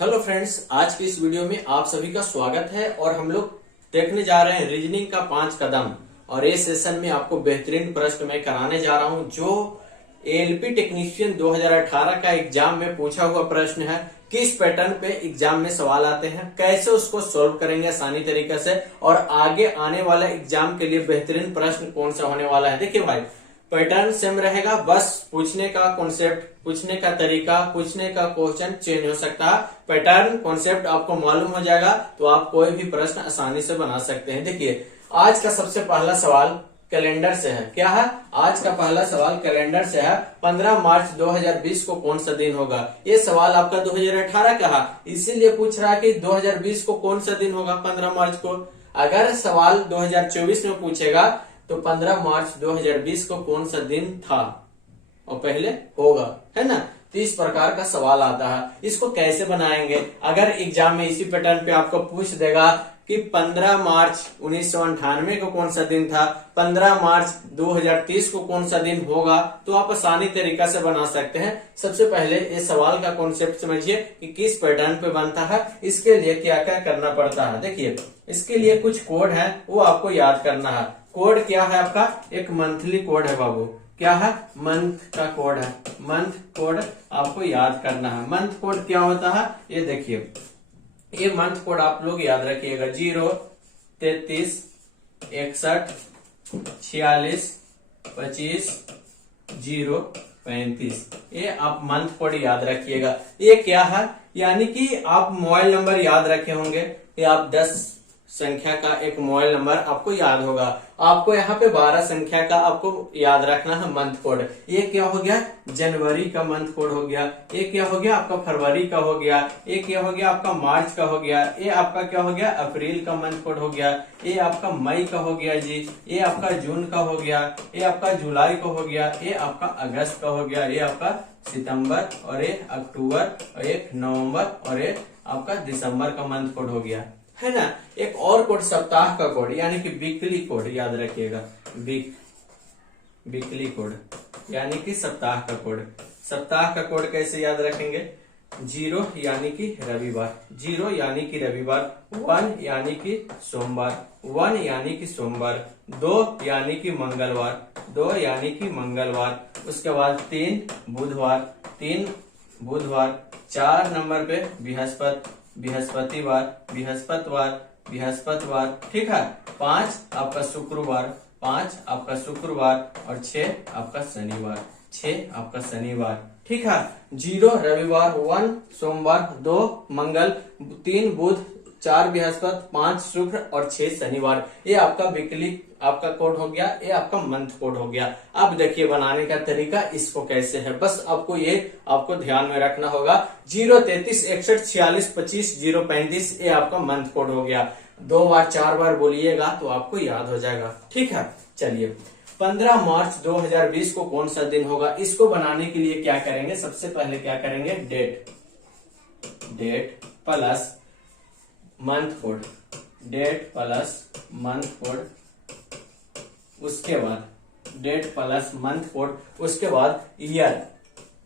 Hello friends, आज की इस वीडियो में आप सभी का स्वागत है और हम लोग देखने जा रहे हैं रीजनिंग का 5 कदम। और इस सेशन में आपको बेहतरीन प्रश्न मैं कराने जा रहा हूं जो एएलपी टेक्नीशियन 2018 का एग्जाम में पूछा हुआ प्रश्न है। किस पैटर्न पे एग्जाम में सवाल आते हैं, कैसे उसको सॉल्व करेंगे आसानी तरीके से, और आगे आने वाला एग्जाम के लिए बेहतरीन प्रश्न कौन सा होने वाला है। देखिए भाई, पैटर्न सेम रहेगा, बस पूछने का कॉन्सेप्ट, पूछने का तरीका, पूछने का क्वेश्चन चेंज हो सकता है। पैटर्न कॉन्सेप्ट आपको मालूम हो जाएगा तो आप कोई भी प्रश्न आसानी से बना सकते हैं। देखिए, आज का सबसे पहला सवाल कैलेंडर से है। क्या है? आज का पहला सवाल कैलेंडर से है। 15 मार्च 2020 को कौन सा दिन होगा? ये सवाल आपका 2018 का है, इसीलिए पूछ रहा है कि 2020 को कौन सा दिन होगा 15 मार्च को। अगर सवाल 2024 में पूछेगा तो 15 मार्च 2020 को कौन सा दिन था और पहले होगा, है ना। तो इस प्रकार का सवाल आता है। इसको कैसे बनाएंगे? अगर एग्जाम में इसी पैटर्न पे आपको पूछ देगा कि 15 मार्च 1998 को कौन सा दिन था, 15 मार्च 2030 को कौन सा दिन होगा, तो आप आसानी तरीका से बना सकते हैं। सबसे पहले इस सवाल का कॉन्सेप्ट समझिए कि किस पैटर्न पे बनता है। इसके लिए क्या क्या करना पड़ता है। देखिए, इसके लिए कुछ कोड है, वो आपको याद करना है। कोड क्या है आपका? एक मंथली कोड है बाबू। क्या है? मंथ का कोड है। मंथ कोड आपको याद करना है। मंथ कोड क्या होता है ये देखिए, ये मंथ कोड आप लोग याद रखिएगा। 0, 33, 61, 46, 25, 0, 35। ये आप मंथ कोड याद रखिएगा। ये क्या है? यानी कि आप मोबाइल नंबर याद रखे होंगे, ये आप 10 संख्या का एक मोबाइल नंबर आपको याद होगा। आपको यहाँ पे 12 संख्या का आपको याद रखना है मंथ कोड। ये क्या हो गया? जनवरी का मंथ कोड हो गया। ये क्या हो गया? आपका फरवरी का हो गया। ये क्या हो गया? आपका मार्च का हो गया। ये आपका क्या हो गया? अप्रैल का मंथ कोड हो गया। ये आपका मई का हो गया जी। ये आपका जून का हो गया। ये आपका जुलाई का हो गया। ये आपका अगस्त का हो गया। ये आपका सितंबर, और ये अक्टूबर, और एक नवंबर, और ये आपका दिसंबर का मंथ कोड हो गया, है ना। एक और कोड सप्ताह का कोड, यानी कि वीकली कोड याद रखिएगा। वीकली कोड यानी कि सप्ताह का कोड। सप्ताह का कोड कैसे याद रखेंगे? 0 यानी कि रविवार, 0 यानी कि रविवार, 1 यानी कि सोमवार, 1 यानी कि सोमवार, 2 यानी कि मंगलवार, 2 यानी कि मंगलवार। उसके बाद 3 बुधवार, 3 बुधवार। 4 नंबर पे बृहस्पतिवार, बृहस्पतिवार, ठीक है। 5 आपका शुक्रवार, 5 आपका शुक्रवार, और 6 आपका शनिवार, 6 आपका शनिवार, ठीक है। 0 रविवार, 1 सोमवार, 2 मंगल, 3 बुध, 4 बृहस्पति, 5 शुक्र, और 6 शनिवार। ये आपका वीकली आपका कोड हो गया। ये आपका मंथ कोड हो गया। अब देखिए बनाने का तरीका इसको कैसे है, बस आपको ये आपको ध्यान में रखना होगा। 0, 33, 61, 46, 25, 0, 35 ये आपका मंथ कोड हो गया। 2 बार 4 बार बोलिएगा तो आपको याद हो जाएगा, ठीक है। चलिए, 15 मार्च 2020 को कौन सा दिन होगा, इसको बनाने के लिए क्या करेंगे? सबसे पहले क्या करेंगे? Date plus month code, date plus month code, उसके बाद डेट प्लस मंथ कोड, उसके बाद ईयर,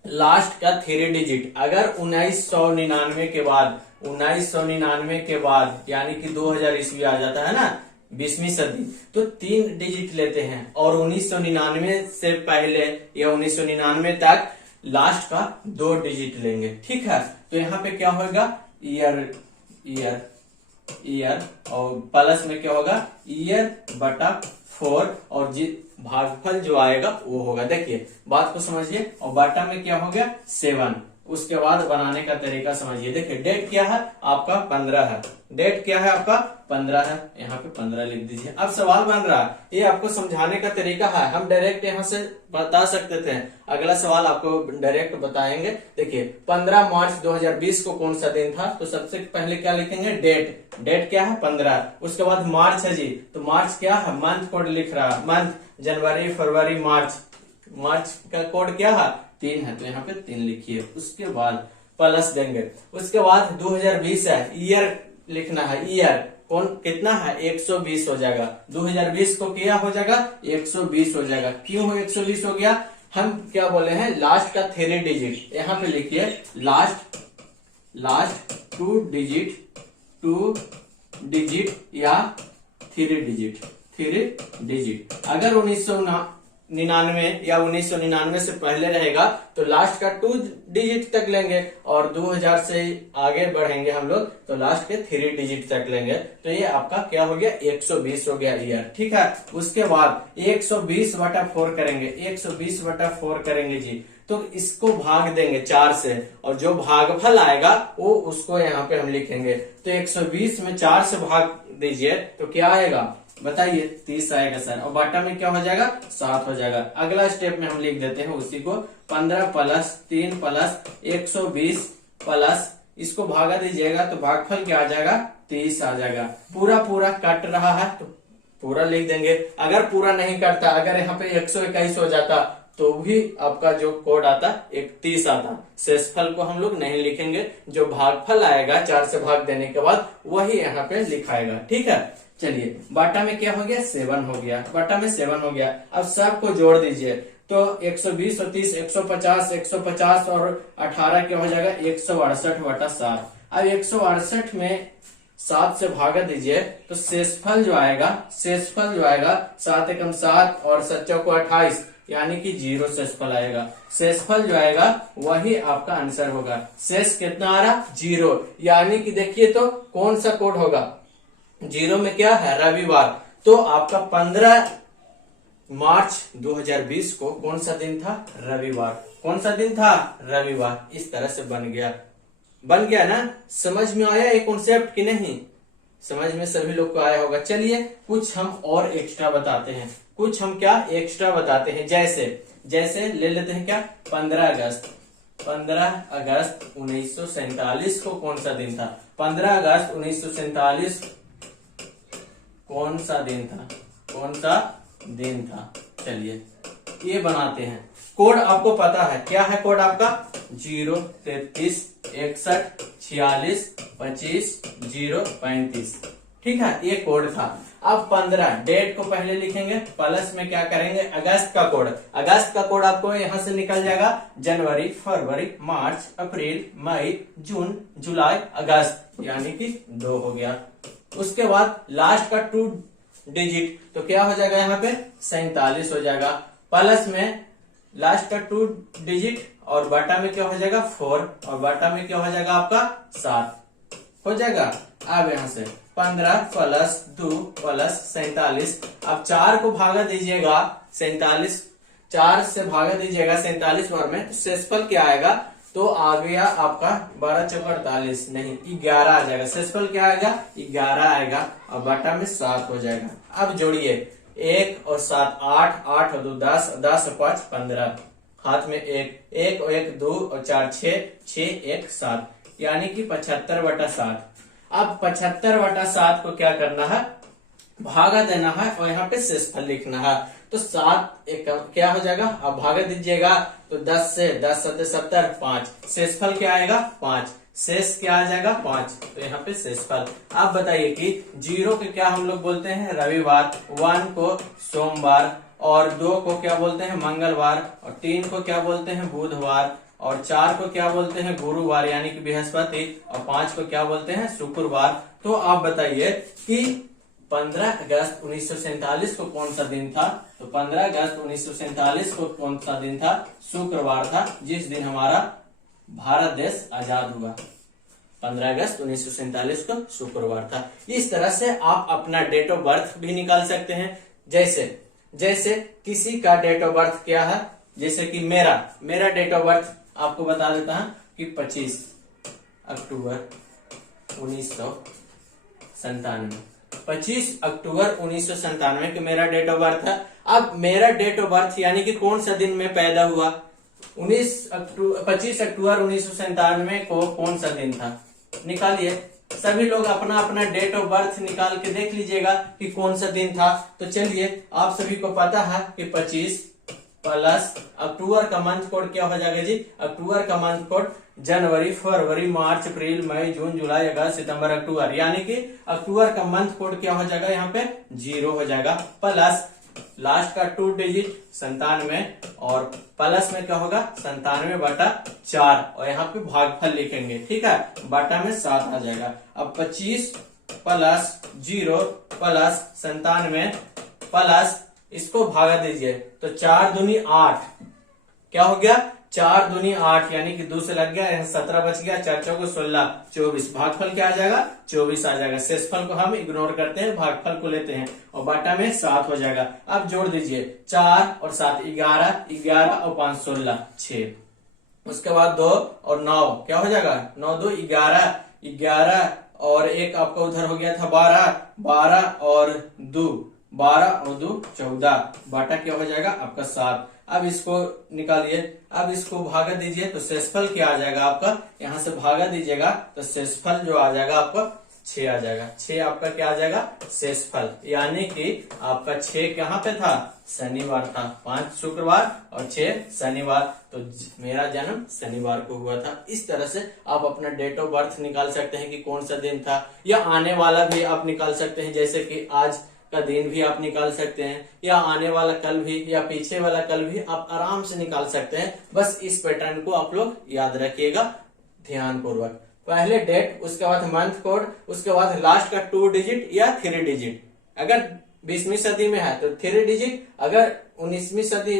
लास्ट का 3 डिजिट। अगर 1999 के बाद, 1999 के बाद यानी कि 2000 ईस्वी आ जाता है ना, 20वीं सदी, तो 3 डिजिट लेते हैं। और 1999 से पहले या 1999 तक लास्ट का 2 डिजिट लेंगे, ठीक है। तो यहाँ पे क्या होगा? ईयर, और प्लस में क्या होगा? ईयर बटा 4, और भागफल जो आएगा वो होगा। देखिए बात को समझिए। और बाटा में क्या हो गया? 7। उसके बाद बनाने का तरीका समझिए। देखिए, डेट क्या है आपका? 15 है। डेट क्या है आपका? 15 है। यहाँ पे 15 लिख दीजिए। अब सवाल बन रहा है, ये आपको समझाने का तरीका है। हम डायरेक्ट यहाँ से बता सकते थे, अगला सवाल आपको डायरेक्ट बताएंगे। देखिए, 15 मार्च 2020 को कौन सा दिन था, तो सबसे पहले क्या लिखेंगे? डेट। डेट क्या है? 15। उसके बाद मार्च है जी, तो मार्च क्या है? मंथ कोड लिख रहा है। मंथ जनवरी, फरवरी, मार्च। मार्च का कोड क्या है? 3 है, तो यहाँ पे 3 लिखिए। उसके बाद प्लस देंगे। उसके बाद 2020 है, ईयर लिखना है। ईयर कौन कितना है? 120 हो जाएगा। 2020 को क्या हो जाएगा? 120 हो जाएगा। क्यों 120 हो गया? हम क्या बोले हैं? लास्ट का 3 डिजिट। यहाँ पे लिखिए लास्ट लास्ट टू डिजिट या थ्री डिजिट। अगर 1999 या 1999 से पहले रहेगा तो लास्ट का 2 डिजिट तक लेंगे, और 2000 से आगे बढ़ेंगे हम लोग तो लास्ट के 3 डिजिट तक लेंगे। तो ये आपका क्या हो गया, 120 हो गया ईयर। ठीक है, उसके बाद 120/4 करेंगे, 120/4 करेंगे जी। तो इसको भाग देंगे 4 से, और जो भागफल आएगा वो उसको यहाँ पे हम लिखेंगे। तो 120 में 4 से भाग दीजिए तो क्या आएगा बताइए, 30 आएगा सर, और बाटा में क्या हो जाएगा, 7 हो जाएगा। अगला स्टेप में हम लिख देते हैं उसी को, 15 + 3 + 120 प्लस इसको भागा दीजिएगा तो भागफल क्या आ जाएगा, 30 आ जाएगा। पूरा कट रहा है तो पूरा लिख देंगे। अगर पूरा नहीं कटता, अगर यहाँ पे 121 हो जाता तो भी आपका जो कोड आता 31 आता। शेषफल को हम लोग नहीं लिखेंगे, जो भागफल आएगा 4 से भाग देने के बाद वही यहाँ पे लिखाएगा। ठीक है, चलिए बाटा में क्या हो गया, 7 हो गया, बाटा में 7 हो गया। अब सबको जोड़ दीजिए तो 120 और 30 150 और 18 क्या हो जाएगा, 168/7। अब 168 में 7 से भागा दीजिए तो शेषफल जो आएगा 7 एकम 7 और 7 चौको 28, यानी कि 0 शेषफल आएगा। शेषफल जो आएगा वही आपका आंसर होगा। शेष कितना आ रहा, 0, यानी कि देखिए तो कौन सा कोड होगा, 0 में क्या है, रविवार। तो आपका 15 मार्च 2020 को कौन सा दिन था, रविवार। कौन सा दिन था, रविवार। इस तरह से बन गया ना। समझ में आया ये कॉन्सेप्ट कि नहीं, समझ में सभी लोग को आया होगा। चलिए कुछ हम और एक्स्ट्रा बताते हैं, जैसे ले लेते हैं क्या, 15 अगस्त 1947 को कौन सा दिन था, 15 अगस्त 1947 कौन सा दिन था। चलिए ये बनाते हैं। कोड आपको पता है, क्या है कोड आपका, 0 33 61 46 25 0 35। ठीक है, ये कोड था। अब 15 डेट को पहले लिखेंगे, प्लस में क्या करेंगे, अगस्त का कोड आपको यहाँ से निकल जाएगा, जनवरी, फरवरी, मार्च, अप्रैल, मई, जून, जुलाई, अगस्त, यानी कि 2 हो गया। उसके बाद लास्ट का 2 डिजिट तो क्या हो जाएगा, यहाँ पे 47 हो जाएगा। प्लस में लास्ट का 2 डिजिट और बाटा में क्या हो जाएगा, 4, और बाटा में क्या हो जाएगा आपका 7 हो जाएगा। अब यहाँ से 15 + 2 + 47, अब 4 को भागा दीजिएगा 47, 4 से भागा दीजिएगा 47 बार में, तो शेषफल क्या आएगा, तो आ गया आपका 12 चौका 48, नहीं 11 आ जाएगा। शेषफल क्या आएगा, 11 आएगा, और बाटा में 7 हो जाएगा। अब जोड़िए 1 और 7 8, 8 और 2 10, 10 और 5 15, हाथ में 1 और 1 2 और 4 6, 6 1 7, यानी कि 75/7। अब 75/7 को क्या करना है, भागा देना है और यहाँ पे शेषफल लिखना है। तो 7 एक क्या हो जाएगा, अब भागा दीजिएगा तो 10 से 10 7 70 5, शेषफल क्या आएगा 5, शेष क्या आ जाएगा 5, तो यहाँ पे शेषफल। आप बताइए कि 0 के क्या हम लोग बोलते हैं, रविवार, 1 को सोमवार, और 2 को क्या बोलते हैं, मंगलवार, और 3 को क्या बोलते हैं, बुधवार, और 4 को क्या बोलते हैं, गुरुवार यानी कि बृहस्पति, और 5 को क्या बोलते हैं, शुक्रवार। तो आप बताइए कि 15 अगस्त 1947 को कौन सा दिन था, तो 15 अगस्त 1947 को कौन सा दिन था, शुक्रवार था, जिस दिन हमारा भारत देश आजाद हुआ। 15 अगस्त 1947 को शुक्रवार था। इस तरह से आप अपना डेट ऑफ बर्थ भी निकाल सकते हैं। जैसे किसी का डेट ऑफ बर्थ क्या है, जैसे कि मेरा डेट ऑफ बर्थ आपको बता देता हूं कि 25 अक्टूबर 1997, 25 अक्टूबर 1997 के मेरा डेट ऑफ बर्थ है। अब मेरा डेट ऑफ बर्थ यानी कि कौन सा दिन में पैदा हुआ, 25 अक्टूबर 1997 को कौन सा दिन था, निकालिए। सभी लोग अपना अपना डेट ऑफ बर्थ निकाल के देख लीजिएगा कि कौन सा दिन था। तो चलिए, आप सभी को पता है कि 25 प्लस अक्टूबर का मंथ कोड क्या हो जाएगा जी, अक्टूबर का मंथ कोड जनवरी, फरवरी, मार्च, अप्रैल, मई, जून, जुलाई, अगस्त, सितंबर, अक्टूबर, यानी कि अक्टूबर का मंथ कोड क्या हो जाएगा, यहाँ पे 0 हो जाएगा। प्लस लास्ट का 2 डिजिट 97 और प्लस में क्या होगा 97/4 और यहाँ पे भागफल लिखेंगे, ठीक है, बटा में 7 आ जाएगा। अब 25 प्लस 0 प्लस 97 प्लस इसको भागा दीजिए तो 4 दूनी 8, क्या हो गया 4 दूनी 8 यानी कि 2 से लग गया, यहाँ 17 बच गया, 4 चौको 16, 24, भागफल क्या आ जाएगा 24 आ जाएगा। शेषफल को हम इग्नोर करते हैं, भागफल को लेते हैं और बाटा में 7 हो जाएगा। अब जोड़ दीजिए 4 और 7 11, 11 और 5 16 6, उसके बाद 2 और 9 क्या हो जाएगा 9 2 11, 11 और एक आपका उधर हो गया था 12, 12 और 2 12 और 2 14, बाटा क्या हो जाएगा आपका 7। अब इसको निकालिए, अब इसको भागा दीजिए तो शेषफल क्या आ जाएगा आपका, यहाँ से भागा दीजिएगा तो शेषफल जो आ जाएगा आपका 6 आ जाएगा। 6 आपका क्या आ जाएगा शेषफल, यानी कि आपका 6 कहाँ पे था शनिवार था, 5 शुक्रवार और 6 शनिवार, तो मेरा जन्म शनिवार को हुआ था। इस तरह से आप अपना डेट ऑफ बर्थ निकाल सकते हैं कि कौन सा दिन था, या आने वाला भी आप निकाल सकते हैं, जैसे कि आज का दिन भी आप निकाल सकते हैं, या आने वाला कल भी, या पीछे वाला कल भी आप आराम से निकाल सकते हैं। बस इस पैटर्न को आप लोग याद रखिएगा ध्यान पूर्वक। पहले डेट, उसके बाद मंथ कोड, उसके बाद लास्ट का 2 डिजिट या 3 डिजिट। अगर 20वीं सदी में है तो 3 डिजिट, अगर 19वीं सदी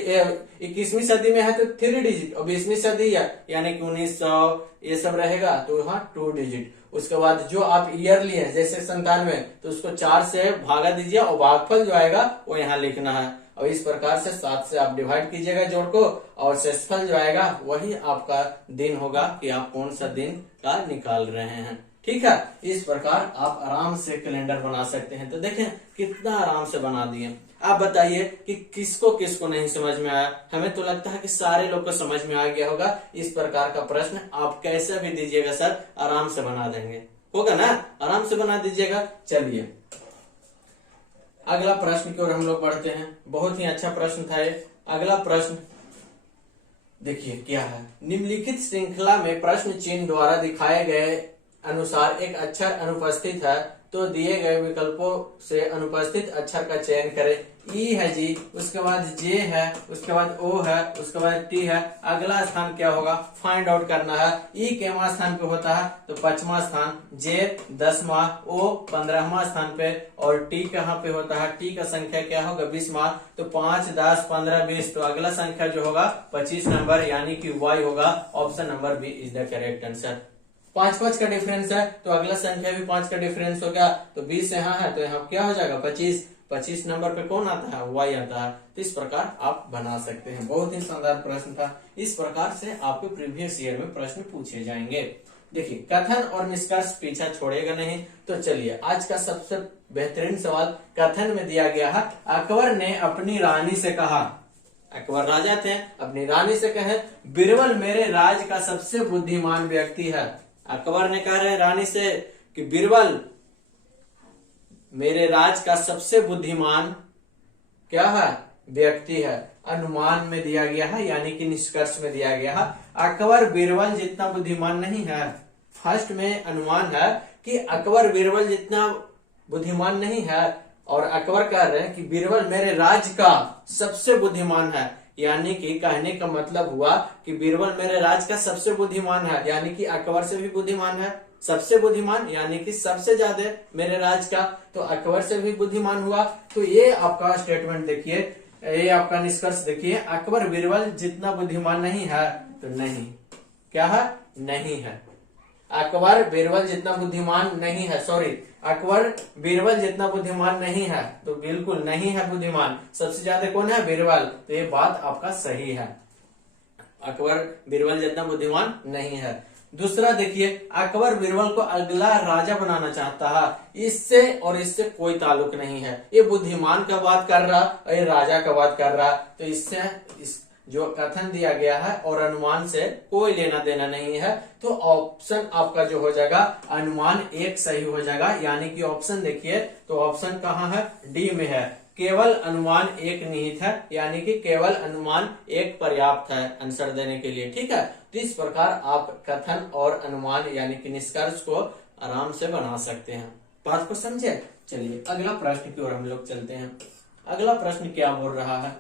21वीं सदी में है तो 3 डिजिट, और 20वीं सदी यानी कि 1900 ये सब रहेगा तो यहाँ 2 डिजिट। उसके बाद जो आप ईयर लिए जैसे 97 तो उसको 4 से भागा दीजिए और भागफल जो आएगा वो यहाँ लिखना है, और इस प्रकार से 7 से आप डिवाइड कीजिएगा जोड़ को, और शेषफल जो आएगा वही आपका दिन होगा कि आप कौन सा दिन का निकाल रहे हैं, ठीक है। इस प्रकार आप आराम से कैलेंडर बना सकते हैं। तो देखें कितना आराम से बना दिए। आप बताइए कि किसको किसको नहीं समझ में आया। हमें तो लगता है कि सारे लोग को समझ में आ गया होगा। इस प्रकार का प्रश्न आप कैसे भी दीजिएगा सर आराम से बना देंगे, होगा ना, आराम से बना दीजिएगा। चलिए अगला प्रश्न की ओर हम लोग बढ़ते हैं। बहुत ही अच्छा प्रश्न था ये। अगला प्रश्न देखिए क्या है, निम्नलिखित श्रृंखला में प्रश्न चिन्ह द्वारा दिखाए गए अनुसार एक अक्षर अनुपस्थित है तो दिए गए विकल्पों से अनुपस्थित अक्षर का चयन करें। ई है जी, उसके बाद जे है, उसके बाद ओ है, उसके बाद टी है। अगला स्थान क्या होगा फाइंड आउट करना है। ई केवां स्थान पे होता है तो 5वां स्थान, जे 10वां, ओ 15वां स्थान पे, और टी कहाँ पे होता है, टी का संख्या क्या होगा 20वां, तो 5 10 15 20, तो अगला संख्या जो होगा 25 नंबर यानी कि वाई होगा। Option number B is the correct answer. 5 का डिफरेंस है तो अगला संख्या भी 5 का डिफरेंस हो गया, तो 20 यहाँ है तो यहाँ क्या हो जाएगा 25। 25 नंबर पे कौन आता है वाई आता है। तो इस प्रकार आप बना सकते हैं। बहुत ही शानदार प्रश्न था। इस प्रकार से आपके प्रीवियस ईयर में प्रश्न पूछे जाएंगे। देखिए कथन और निष्कर्ष पीछा छोड़ेगा नहीं। तो चलिए आज का सबसे बेहतरीन सवाल कथन में दिया गया है। अकबर ने अपनी रानी से कहा, अकबर राजा थे, अपनी रानी से कहे बीरबल मेरे राज का सबसे बुद्धिमान व्यक्ति है। अकबर ने कह रहे रानी से कि बीरबल मेरे राज का सबसे बुद्धिमान क्या है व्यक्ति है। अनुमान में दिया गया है यानी कि निष्कर्ष में दिया गया है अकबर बीरबल जितना बुद्धिमान नहीं है। फर्स्ट में अनुमान है कि अकबर बीरबल जितना बुद्धिमान नहीं है, और अकबर कह रहे हैं कि बीरबल मेरे राज का सबसे बुद्धिमान है, यानी कि कहने का मतलब हुआ कि बीरबल मेरे राज का सबसे बुद्धिमान है, यानी कि अकबर से भी बुद्धिमान है। सबसे बुद्धिमान यानी कि सबसे ज्यादा मेरे राज का, तो अकबर से भी बुद्धिमान हुआ। तो ये आपका स्टेटमेंट देखिए, ये आपका निष्कर्ष देखिए, अकबर बीरबल जितना बुद्धिमान नहीं है, तो नहीं क्या है नहीं है। अकबर बीरबल जितना बुद्धिमान नहीं है, सॉरी अकबर बीरबल जितना बुद्धिमान नहीं है, तो बिल्कुल नहीं है बुद्धिमान। सबसे ज्यादा कौन है बीरबल, तो ये बात आपका सही है। अकबर बीरबल जितना बुद्धिमान नहीं है। दूसरा देखिए अकबर बीरबल को अगला राजा बनाना चाहता है। इससे और इससे कोई ताल्लुक नहीं है। ये बुद्धिमान का बात कर रहा और ये राजा का बात कर रहा, तो इससे इस जो कथन दिया गया है और अनुमान से कोई लेना देना नहीं है। तो ऑप्शन आपका जो हो जाएगा अनुमान 1 सही हो जाएगा, यानी कि ऑप्शन देखिए तो ऑप्शन कहाँ है डी में है। केवल अनुमान 1 निहित है, यानी कि केवल अनुमान 1 पर्याप्त है आंसर देने के लिए, ठीक है। तो इस प्रकार आप कथन और अनुमान यानी कि निष्कर्ष को आराम से बना सकते हैं। बात को समझे। चलिए अगला प्रश्न की ओर हम लोग चलते हैं। अगला प्रश्न क्या बोल रहा है,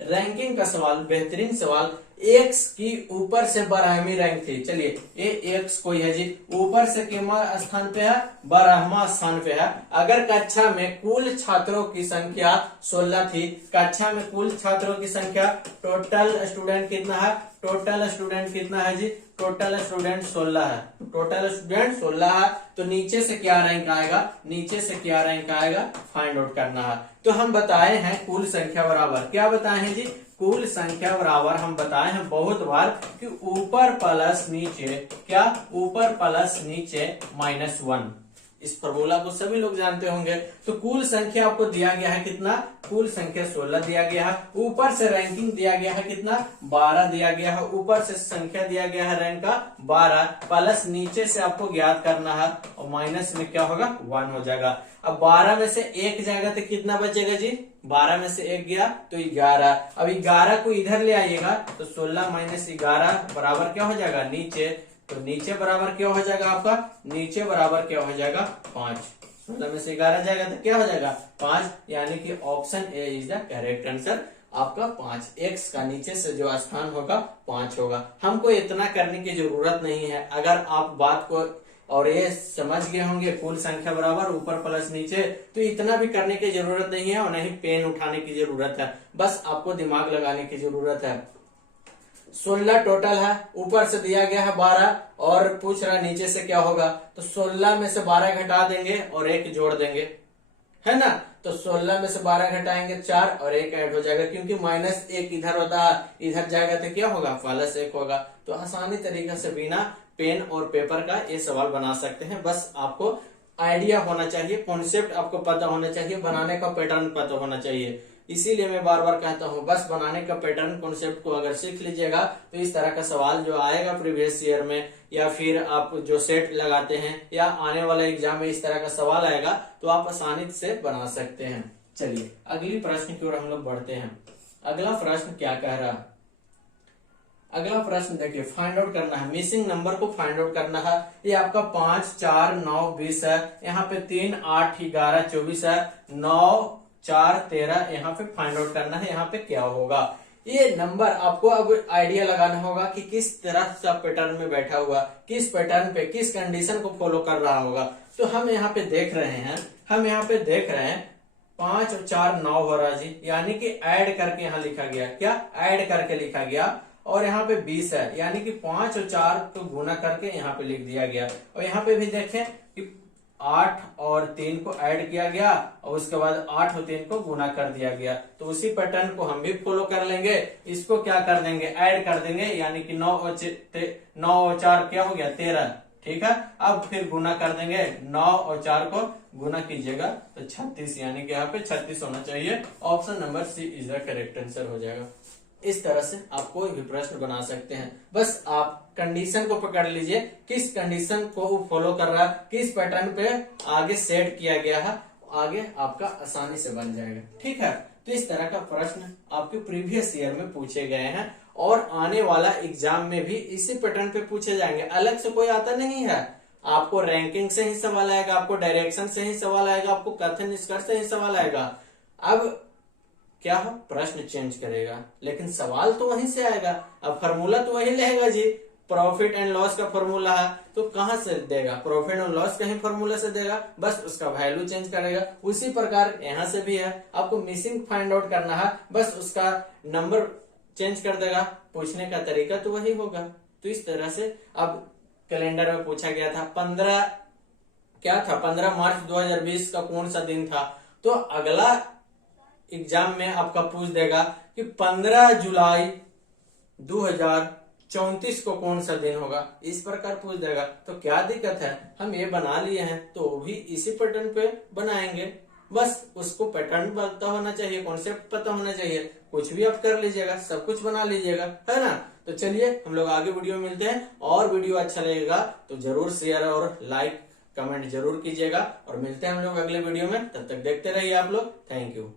रैंकिंग का सवाल, बेहतरीन सवाल। एक्स की ऊपर से 12वीं रैंक थी। चलिए ये एक्स कोई है जी, ऊपर से कितना स्थान पे है, 12वां स्थान पे है। अगर कक्षा में कुल छात्रों की संख्या 16 थी, कक्षा में कुल छात्रों की संख्या, टोटल स्टूडेंट कितना है, टोटल स्टूडेंट कितना है जी, टोटल स्टूडेंट 16 है, टोटल स्टूडेंट 16 है। तो नीचे से क्या रैंक आएगा, नीचे से क्या रैंक आएगा फाइंड आउट करना है। तो हम बताए हैं कुल संख्या बराबर, क्या बताए हैं जी, कुल संख्या बराबर हम बताए हैं बहुत बार कि ऊपर प्लस नीचे, क्या, ऊपर प्लस नीचे -1। इस फॉर्मूला को सभी लोग जानते होंगे। तो कुल संख्या आपको दिया गया है कितना, कुल संख्या 16 दिया गया है, ऊपर से रैंकिंग दिया गया है कितना, 12 दिया गया है, ऊपर से संख्या दिया गया है रैंक का 12, प्लस नीचे से आपको ज्ञात करना है और माइनस में क्या होगा 1 हो जाएगा। अब 12 में से 1 जाएगा तो कितना बचेगा जी, 12 में से 1 गया तो 11। अब 11 को इधर ले आइएगा तो 16 - 11 बराबर क्या हो जाएगा नीचे, तो नीचे बराबर क्या हो जाएगा आपका, नीचे बराबर क्या हो जाएगा 5। 16 में से 11 जाएगा तो क्या हो जाएगा 5, यानी कि option A is the correct answer आपका 5। एक्स का नीचे से जो स्थान होगा 5 होगा। हमको इतना करने की जरूरत नहीं है। अगर आप बात को और ये समझ गए होंगे कुल संख्या बराबर ऊपर प्लस नीचे, तो इतना भी करने की जरूरत नहीं है और नहीं पेन उठाने की जरूरत है, बस आपको दिमाग लगाने की जरूरत है। 16 टोटल है, ऊपर से दिया गया है 12 और पूछ रहा नीचे से क्या होगा, तो 16 में से 12 घटा देंगे और 1 जोड़ देंगे, है ना। तो 16 में से 12 घटाएंगे 4 और 1 ऐड हो जाएगा, क्योंकि -1 इधर होता है, इधर जाएगा तो क्या होगा +1 होगा। तो आसानी तरीके से बिना पेन और पेपर का ये सवाल बना सकते हैं। बस आपको आइडिया होना चाहिए, कॉन्सेप्ट आपको पता होना चाहिए, बनाने का पैटर्न पता होना चाहिए। इसीलिए मैं बार बार कहता हूं, बस बनाने का पैटर्न कॉन्सेप्ट को अगर सीख लीजिएगा तो इस तरह का सवाल जो आएगा प्रीवियस ईयर में, या फिर आप जो सेट लगाते हैं या आने वाला एग्जाम में इस तरह का सवाल आएगा तो आप आसानी से बना सकते हैं। चलिए अगली प्रश्न की ओर हम लोग बढ़ते हैं। अगला प्रश्न क्या कह रहा है, अगला प्रश्न देखिए, फाइंड आउट करना है, मिसिंग नंबर को फाइंड आउट करना है। ये आपका 5, 4, 9, 20 है, यहाँ पे 3, 8, 11, 24 है, 9, 4, 13 यहाँ पे फाइंड आउट करना है, यहाँ पे क्या होगा। ये नंबर आपको अब आइडिया लगाना होगा कि किस तरह का पैटर्न में बैठा हुआ, किस पैटर्न पे, किस कंडीशन को फॉलो कर रहा होगा। तो हम यहाँ पे देख रहे हैं, 5 और 4 9 हो रहा जी, यानी कि ऐड करके यहाँ लिखा गया, क्या, ऐड करके लिखा गया। और यहाँ पे 20 है, यानी कि 5 और 4 को गुना करके यहाँ पे लिख दिया गया। और यहाँ पे भी देखें कि 8 और 3 को ऐड किया गया और उसके बाद 8 और 3 को गुना कर दिया गया। तो उसी पैटर्न को हम भी फॉलो कर लेंगे, इसको क्या कर देंगे, ऐड कर देंगे, यानी कि 9 और 4 क्या हो गया 13, ठीक है। अब फिर गुना कर देंगे, 9 और 4 को गुना कीजिएगा तो 36, यानी कि यहाँ पे 36 होना चाहिए। Option number C is the correct answer हो जाएगा। इस तरह से आप कोई भी प्रश्न बना सकते हैं, बस आप कंडीशन को पकड़ लीजिए, किस कंडीशन को फॉलो कर रहा है, किस पैटर्न पे आगे सेट किया गया है, आगे आपका आसानी से बन जाएगा, ठीक है। तो इस तरह का प्रश्न आपके प्रीवियस ईयर में पूछे गए हैं और आने वाला एग्जाम में भी इसी पैटर्न पे पूछे जाएंगे, अलग से कोई आता नहीं है। आपको रैंकिंग से ही सवाल आएगा, आपको डायरेक्शन से ही सवाल आएगा, आपको कथन निष्कर्ष से ही सवाल आएगा। अब क्या है, प्रश्न चेंज करेगा लेकिन सवाल तो वहीं से आएगा। अब फॉर्मूला तो वही रहेगा जी, प्रॉफिट एंड लॉस का फॉर्मूला है, तो कहां से देगा, प्रॉफिट एंड लॉस का ही फॉर्मूला से देगा, बस उसका वैल्यू चेंज करेगा। उसी प्रकार यहाँ से भी है, आपको मिसिंग फाइंड आउट करना है, बस उसका नंबर चेंज कर देगा, पूछने का तरीका तो वही होगा। तो इस तरह से अब कैलेंडर में पूछा गया था 15 मार्च 2020 का कौन सा दिन था, तो अगला एग्जाम में आपका पूछ देगा कि 15 जुलाई 2034 को कौन सा दिन होगा, इस प्रकार पूछ देगा। तो क्या दिक्कत है, हम ये बना लिए हैं तो भी इसी पैटर्न पे बनाएंगे, बस उसको पैटर्न पता होना चाहिए, कॉन्सेप्ट पता होना चाहिए, कुछ भी आप कर लीजिएगा, सब कुछ बना लीजिएगा, है ना। तो चलिए हम लोग आगे वीडियो में मिलते हैं, और वीडियो अच्छा लगेगा तो जरूर शेयर और लाइक कमेंट जरूर कीजिएगा, और मिलते हैं हम लोग अगले वीडियो में। तब तक देखते रहिए आप लोग, थैंक यू।